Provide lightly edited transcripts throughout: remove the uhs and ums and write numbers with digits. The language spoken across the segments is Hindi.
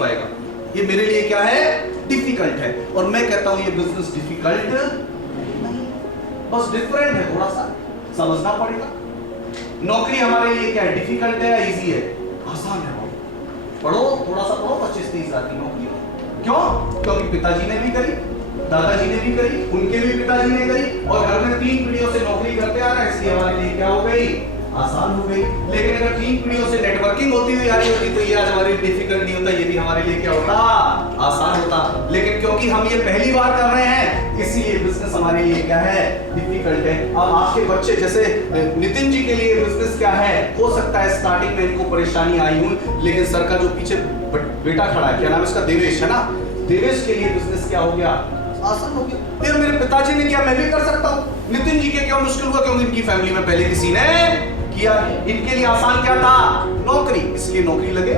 पाएगा, ये मेरे लिए क्या है, डिफिकल्ट है। और मैं कहता हूं ये बिजनेस डिफिकल्ट नहीं, बस डिफरेंट है, थोड़ा सा समझना पड़ेगा। नौकरी हमारे लिए क्या है, डिफिकल्ट है या इजी है? आसान है। पढ़ो, थोड़ा सा पढ़ो, 25-30 हजार की नौकरी। क्यों? क्योंकि पिताजी ने भी करी, दादाजी ने भी करी, उनके भी पिताजी ने करी, और घर में 3 पीढ़ियों से नौकरी करते आ रहे हैं, इसलिए हमारे लिए क्या हो गई, आसान हो गई। लेकिन अगर 3 पीढ़ियों से नेटवर्किंग होती हुई आ रही होती तो ये आज हमारे लिए डिफिकल्ट नहीं होता, ये भी हमारे लिए क्या होता, आसान होता। लेकिन क्योंकि हम ये पहली बार कर रहे हैं, इसीलिए बिजनेस हमारे लिए क्या है, डिफिकल्ट है। अब आपके बच्चे जैसे नितिन जी के लिए बिजनेस क्या है, हो सकता है स्टार्टिंग में इनको परेशानी आई हुई, लेकिन सर का जो पीछे बेटा खड़ा है, क्या नाम इसका, देवेश है ना, देवेश के लिए बिजनेस क्या हो गया, आसान हो गया। फिर मेरे पिताजी ने किया, मैं भी कर सकता हूं। नितिन जी के क्यों मुश्किल हुआ, क्योंकि इनकी फैमिली में पहले किसी ने किया। इनके लिए आसान क्या था, नौकरी, इसलिए नौकरी लगे।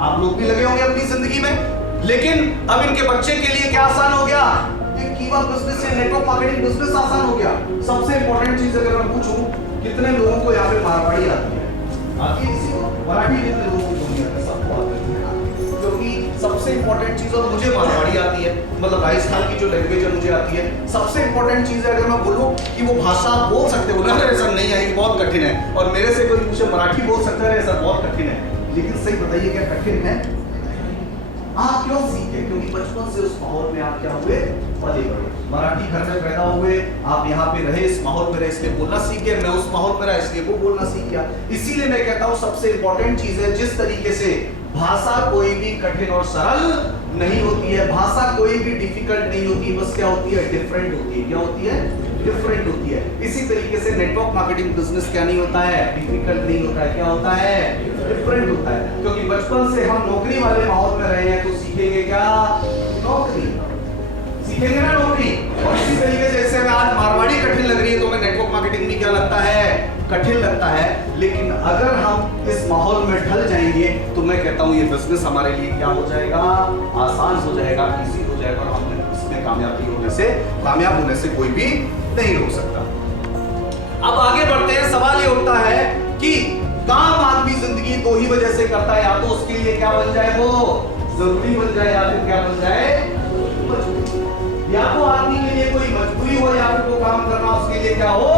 आप लोग भी लगे होंगे अपनी जिंदगी में। लेकिन अब इनके बच्चे के लिए क्या आसान हो गया, ये कीवा बिजनेस से नेटवर्क मार्केटिंग बिजनेस आसान हो गया। सबसे इंपॉर्टेंट चीज अगर मैं पूछूं, कितने लोगों को यहाँ पे मारवाड़ी आती है, आती है किसी को? मराठी कितने लोगों को नहीं आती? सबको आती है ना, क्योंकि सबसे इंपॉर्टेंट चीज, और मुझे मारवाड़ी आती है, मतलब राजस्थान की जो लैंग्वेज है मुझे आती है। सबसे इंपॉर्टेंट चीज है, अगर मैं बोलूं कि वो भाषा आप बोल सकते हो ना, ऐसा नहीं है, बहुत कठिन है। और मेरे से कोई पूछे मराठी बोल सकते हैं, ऐसा बहुत कठिन है। लेकिन सही बताइए क्या कठिन है? आप क्यों सीखे? क्योंकि बचपन से उस माहौल में आप क्या हुए, पले बड़े, मराठी घर में पैदा हुए, आप यहाँ पे रहे, इस माहौल में रहे, इसलिए बोलना सीख गए। मैं उस माहौल में रहा, इसलिए वो बोलना सीख गया। इसीलिए मैं कहता हूँ सबसे इंपॉर्टेंट चीज है, जिस तरीके से भाषा कोई भी कठिन और सरल नहीं होती है, भाषा कोई भी डिफिकल्ट नहीं होती, बस क्या होती है, डिफरेंट होती है। क्या होती है, डिफरेंट होती है। इसी तरीके से नेटवर्क मार्केटिंग बिजनेस क्या नहीं होता है, डिफिकल्ट नहीं होता है, क्या होता है, डिफरेंट होता है। क्योंकि बचपन से हम नौकरी वाले माहौल में रहे हैं, तो सीखेंगे क्या, नौकरी सीखेंगे ना, नौकरी। और इसी तरीके से जैसे आज मारवाड़ी कठिन लग रही है, तो हमें नेटवर्क मार्केटिंग भी क्या लगता है, कठिन लगता है। लेकिन अगर हम इस माहौल में ढल जाएंगे, तो मैं कहता हूं ये बिजनेस हमारे लिए क्या हो जाएगा, आसान हो जाएगा, इजी हो जाएगा, और हम इसमें कामयाब होने से कोई भी नहीं रोक सकता। अब आगे बढ़ते हैं। सवाल ये उठता है कि काम आदमी जिंदगी 2 ही वजह से करता है, या तो उसके लिए क्या बन जाए, वो जरूरी बन जाए, या फिर क्या बन जाए, मजबूरी। या तो आदमी के लिए कोई मजबूरी हो, या फिर वो काम करना उसके लिए क्या हो,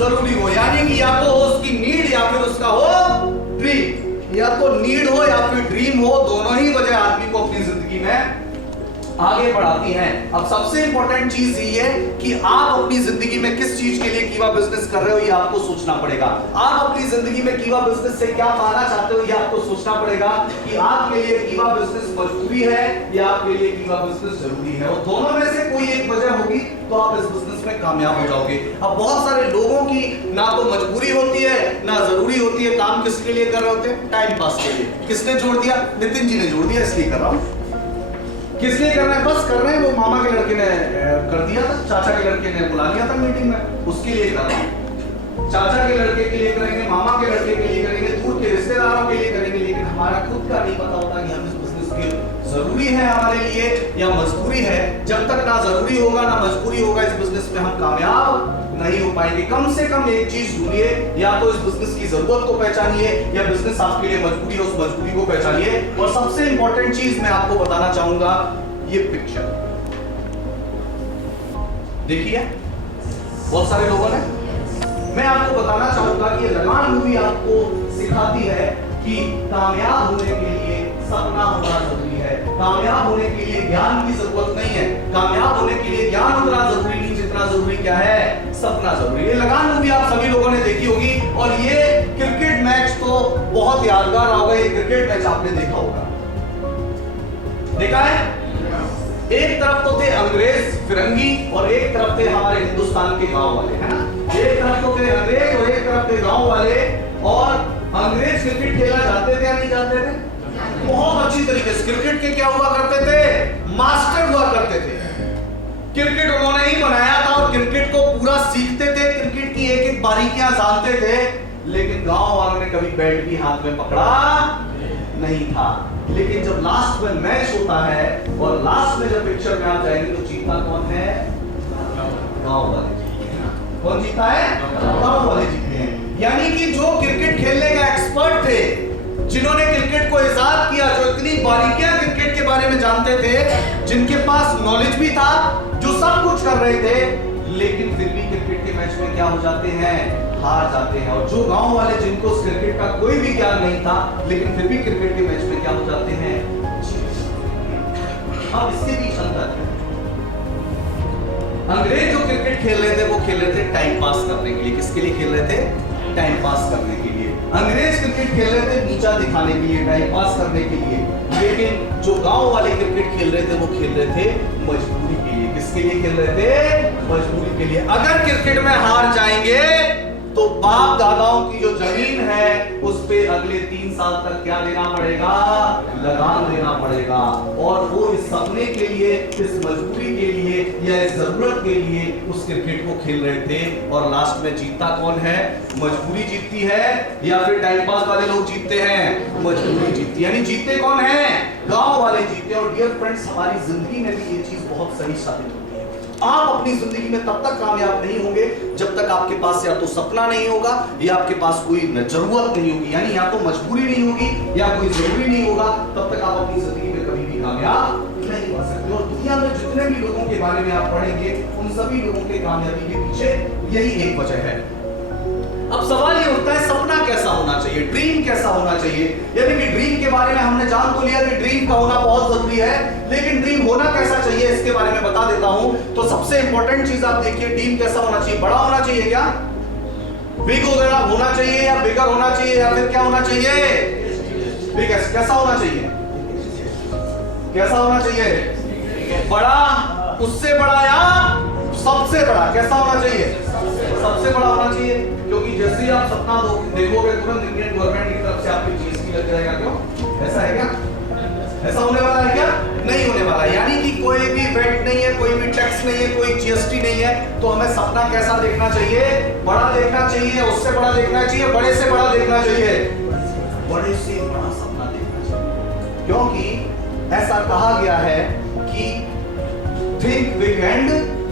जरूरी हो। यानी कि या तो हो उसकी नीड, या फिर उसका हो ड्रीम। या तो नीड हो या फिर ड्रीम हो, दोनों ही वजह आदमी को अपनी जिंदगी में आगे बढ़ाती हैं। अब सबसे इंपॉर्टेंट चीज ये है कि आप अपनी जिंदगी में किस चीज के लिए कीवा बिजनेस कर रहे हो, ये आपको सोचना पड़ेगा। आप अपनी जिंदगी में कीवा बिजनेस से क्या पाना चाहते हो, ये आपको सोचना पड़ेगा कि आपके लिए कीवा बिजनेस मजबूरी है या आपके लिए कीवा बिजनेस जरूरी है। और दोनों में से कोई एक वजह होगी तो आप इस बिजनेस में कामयाब हो जाओगे। अब बहुत सारे लोगों की ना तो मजबूरी होती है ना जरूरी होती है। काम किसके लिए कर रहे होते हैं, टाइम पास के लिए। किसने जोड़ दिया, नितिन जी ने जोड़ दिया, इसलिए कर रहा हूं। किस लिए कर रहे हैं, बस कर रहे हैं, वो मामा के लड़के ने कर दिया था, चाचा के लड़के ने बुला लिया था मीटिंग में, उसके लिए कर रहे हैं। चाचा के लड़के के लिए करेंगे, मामा के लड़के के लिए करेंगे, दूर के रिश्तेदारों के लिए करेंगे, लेकिन हमारा खुद का नहीं पता होता कि हम इस बिजनेस के जरूरी है हमारे लिए या मजबूरी है। जब तक ना जरूरी होगा ना मजबूरी होगा, इस बिजनेस में हम कामयाब नहीं हो पाएंगे। कम से कम एक चीज ढूंढिए, या तो इस बिजनेस की जरूरत को पहचानिए, या बिजनेस आपके लिए मजबूरी है, उस मजबूरी को पहचानिए। और सबसे इंपॉर्टेंट चीज मैं आपको बताना चाहूंगा, ये पिक्चर देखिए, बहुत सारे लोगों ने, मैं आपको बताना चाहूंगा कि ये लगान मूवी आपको सिखाती है कि कामयाब होने के लिए सपना होना जरूरी है। कामयाब होने के लिए ज्ञान की जरूरत नहीं है, कामयाब होने के लिए ज्ञान उतना जरूरी नहीं जितना जरूरी क्या है, सपना जरूरी है। ये लगान मूवी आप सभी लोगों ने देखी होगी, और ये क्रिकेट मैच तो बहुत यादगार होगा। ये क्रिकेट मैच आपने देखा होगा, देखा है। एक तरफ तो थे अंग्रेज फिरंगी और एक तरफ थे हमारे हिंदुस्तान के गांव वाले, है ना। एक तरफ तो थे अंग्रेज और एक तरफ थे गांव वाले। और अंग्रेज क्रिकेट खेलना जानते थे या नहीं जानते थे, बहुत अच्छी तरीके से। क्रिकेट के क्या हुआ करते थे, मास्टर हुआ करते थे। क्रिकेट उन्होंने ही बनाया था और क्रिकेट को पूरा सीखते थे, क्रिकेट की एक एक बारीकियां जानते थे। लेकिन गांव वालों ने कभी बैट भी हाथ में पकड़ा नहीं था। लेकिन जब लास्ट में मैच होता है और लास्ट में जब पिक्चर में आप जाएंगे तो जीता कौन है, गांव वाले। कौन जीता है, गांव वाले जीते हैं। यानी कि जो क्रिकेट खेलने का एक्सपर्ट थे, जिन्होंने क्रिकेट को इजाद किया, जो इतनी बारीकियां क्रिकेट के जानते थे, जिनके पास नॉलेज भी था, जो सब कुछ कर रहे थे, लेकिन फिर भी क्रिकेट के मैच में क्या हो जाते हैं, हार जाते हैं। और जो गांव वाले जिनको क्रिकेट का कोई भी ज्ञान नहीं था, लेकिन फिर भी क्रिकेट के मैच में क्या हो जाते हैं। अब इसके बीच अंतर है। अंग्रेज जो क्रिकेट खेल रहे थे वो खेल रहे थे टाइम पास करने के लिए। किसके लिए खेल रहे थे? टाइम पास करने के लिए। अंग्रेज क्रिकेट खेल रहे थे नीचा दिखाने के लिए, टाइम पास करने के लिए। लेकिन जो गांव वाले क्रिकेट खेल रहे थे वो खेल रहे थे मजबूरी के लिए। किसके लिए खेल रहे थे? मजबूरी के लिए। अगर क्रिकेट में हार जाएंगे तो बाप दादाओं की जो जमीन है उस पे अगले 3 साल तक क्या देना पड़ेगा? लगान देना पड़ेगा। और वो इस सपने के लिए, इस मजबूरी के लिए या इस जरूरत के लिए उस क्रिकेट को खेल रहे थे। और लास्ट में जीतता कौन है? मजबूरी जीतती है या फिर टाइम पास वाले लोग जीतते हैं? मजबूरी जीतती है। यानी जीतते कौन है? गांव वाले जीतते हैं। और डियर फ्रेंड्स, हमारी जिंदगी में भी ये चीज बहुत सही साबित होती है। आप अपनी जिंदगी में तब तक कामयाब नहीं होंगे जब तक आपके पास या तो सपना नहीं होगा या आपके पास कोई जरूरत नहीं होगी। यानी या तो मजबूरी नहीं होगी या कोई जरूरी नहीं होगा, तब तक आप अपनी जिंदगी में कभी भी कामयाब नहीं हो सकते। और दुनिया में जितने भी लोगों के बारे में आप पढ़ेंगे, उन सभी लोगों के कामयाबी के पीछे यही एक वजह है। अब सवाल ये होता है, सपना कैसा होना चाहिए, ड्रीम कैसा होना चाहिए। यानी कि ड्रीम के बारे में हमने जान तो लिया कि ड्रीम का होना बहुत जरूरी है, लेकिन ड्रीम होना कैसा चाहिए इसके बारे में बता देता हूं। तो सबसे इंपॉर्टेंट चीज आप देखिए, ड्रीम कैसा होना चाहिए? बड़ा होना चाहिए क्या? बिग होना चाहिए या बिगर होना चाहिए या फिर क्या होना चाहिए? बिग। कैसा होना चाहिए? कैसा होना चाहिए? बड़ा, उससे बड़ा या सबसे बड़ा? कैसा होना चाहिए? सबसे बड़ा होना चाहिए। क्योंकि जैसे ही आप सपना देखोगे तुरंत इंडियन गवर्नमेंट की तरफ से आपकी जीएसटी लग जाएगा। क्यों? ऐसा है क्या? ऐसा होने वाला है क्या? नहीं होने वाला। यानी कि कोई भी वेट नहीं है, कोई भी टैक्स नहीं है, कोई जीएसटी नहीं है। तो हमें सपना कैसा देखना चाहिए? बड़ा देखना चाहिए, उससे बड़ा देखना चाहिए, बड़े से बड़ा देखना चाहिए, बड़े से बड़ा सपना देखना चाहिए। क्योंकि ऐसा कहा गया है कि think big and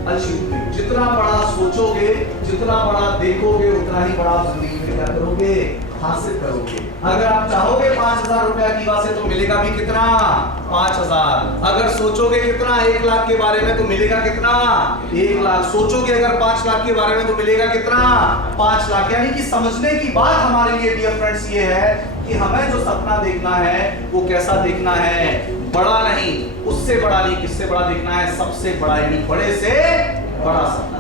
achieve big. जितना बड़ा सोचोगे, जितना बड़ा देखोगे, उतना ही बड़ा जिंदगी में क्या करोगे? हासिल करोगे। अगर आप चाहोगे 5000 रुपया की बात से तो मिलेगा भी कितना? 5000। अगर सोचोगे कितना 1 लाख के बारे में तो मिलेगा कितना? 1 लाख। सोचोगे अगर 5 लाख के बारे में तो मिलेगा कितना? 5 लाख। यानी कि समझने की बात हमारे लिए डियर फ्रेंड्स ये है कि हमें जो सपना देखना है वो कैसा देखना है? बड़ा नहीं, उससे बड़ा नहीं, किससे बड़ा देखना है? सबसे बड़ा, यानी बड़े से बड़ा सपना।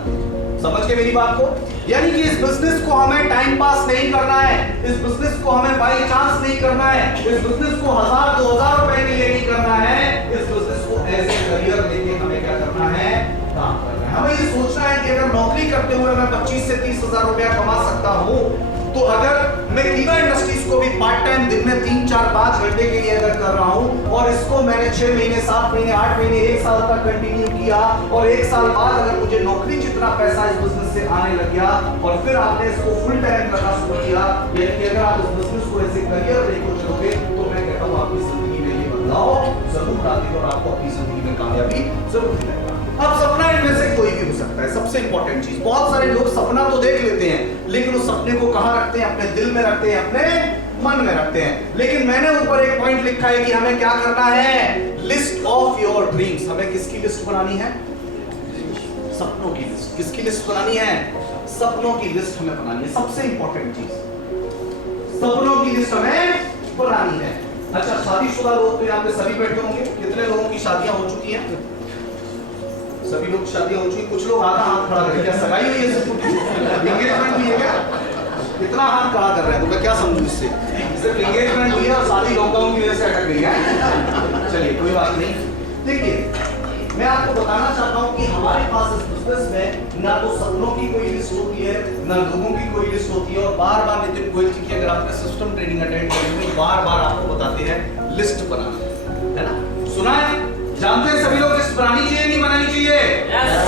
समझ के मेरी बात को? यानी कि इस बिजनेस को हमें टाइम पास नहीं करना है, इस बिजनेस को हमें बाई चांस नहीं करना है, इस बिजनेस को 1000-2000 रुपए के लिए नहीं करना है। इस बिजनेस को एज ए करियर लेके हमें क्या करना है? काम करना है। हमें ये सोचना है कि अगर नौकरी करते हुए मैं 25 से 30,000 रुपया कमा सकता हूँ, तो अगर मैं कीवा इंडस्ट्रीज को भी पार्ट टाइम दिन में 3, 4, 5 घंटे के लिए अगर कर रहा हूं और इसको मैंने 6 महीने, 7 महीने, 8 महीने, 1 साल तक कंटिन्यू किया और 1 साल बाद अगर मुझे नौकरी जितना पैसा इस बिजनेस से आने लग गया और फिर आपने इसको फुल टाइम करना शुरू किया, यानी कि अगर आप इस बिजनेस को ऐसे करियर लेकर चलोगे, तो मैं कहता हूं आपकी जिंदगी में ये बदलाव जरूर आएगा और आपको अपनी जिंदगी में कामयाबी जरूर मिलेगा। अब सपना इनमें से कोई भी हो सकता है। सबसे इंपॉर्टेंट चीज, बहुत सारे लोग सपना तो देख लेते हैं लेकिन उस सपने को कहां रखते हैं? अपने दिल में रखते हैं, अपने मन में रखते हैं। लेकिन मैंने ऊपर एक पॉइंट लिखा है कि हमें क्या करना है? List of your dreams. हमें किसकी लिस्ट बनानी है? सपनों की लिस्ट। किसकी लिस्ट बनानी है? सपनों की लिस्ट हमें बनानी है। सबसे इंपॉर्टेंट चीज, सपनों की लिस्ट हमें बनानी है। अच्छा, शादीशुदा लोग तो यहाँ पे सभी बैठे होंगे। कितने लोगों की शादियां हो चुकी हैं? सभी लोग शादियां हो चुकी। कुछ लोग आधा हाथ खड़ा करें, क्या सगाई हुई है? सिर्फ एंगेजमेंट हुई है क्या? कितना हाथ खड़ा कर रहे हैं? तो मैं क्या समझूं इससे? सिर्फ एंगेजमेंट हुई है और शादी लॉकडाउन की वजह से अटक गई है। चलिए कोई बात नहीं। देखिए, मैं आपको बताना चाहता हूं कि हमारे पास इस बिजनेस में ना तो सपनों की कोई लिस्ट होती है, ना लोगों की कोई लिस्ट होती है। और बार-बार नितिन गोयल जी की अगर आपने सिस्टम ट्रेनिंग अटेंड करी तो बार-बार आपको बताते हैं लिस्ट बनाना, है ना? सुना है? जानते हैं सभी लोग लिस्ट बनानी चाहिए नहीं बनानी चाहिए?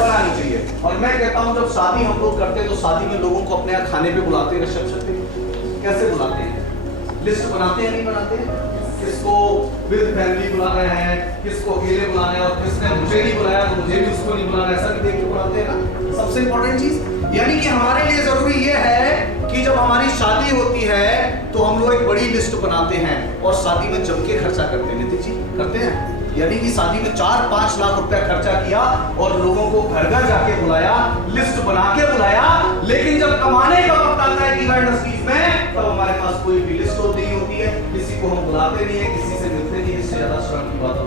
बनानी चाहिए। और मैं कहता हूं जब शादी हम लोग करते हैं तो शादी में लोगों को अपने यहाँ खाने पे बुलाते हैं, रिसेप्शन पे कैसे बुलाते हैं? लिस्ट बनाते हैं नहीं बनाते हैं? किसको विद फैमिली बुला रहे हैं, किसको अकेले बुलाना है, और किसने मुझे नहीं बुलाया तो मुझे भी उसको नहीं बुलाना, ऐसा भी देख के बुलाते हैं ना। सबसे इंपॉर्टेंट चीज यानी कि हमारे लिए जरूरी ये है कि जब हमारी शादी होती है तो हम लोग एक बड़ी लिस्ट बनाते हैं और शादी में जम के खर्चा करते हैं। नितिन जी करते हैं? यानी कि शादी में 4-5 लाख रुपया खर्चा किया और लोगों को घर घर जाके बुलाया, लिस्ट बना के बुलाया, लेकिन जब कमाने का वक्त आता है इवेंट इंडस्ट्रीज में, तब हमारे पास कोई भी लिस्ट नहीं होती है, किसी को हम बुलाते नहीं है, किसी से मिलते नहीं है। इससे ज्यादा शर्म की बात हो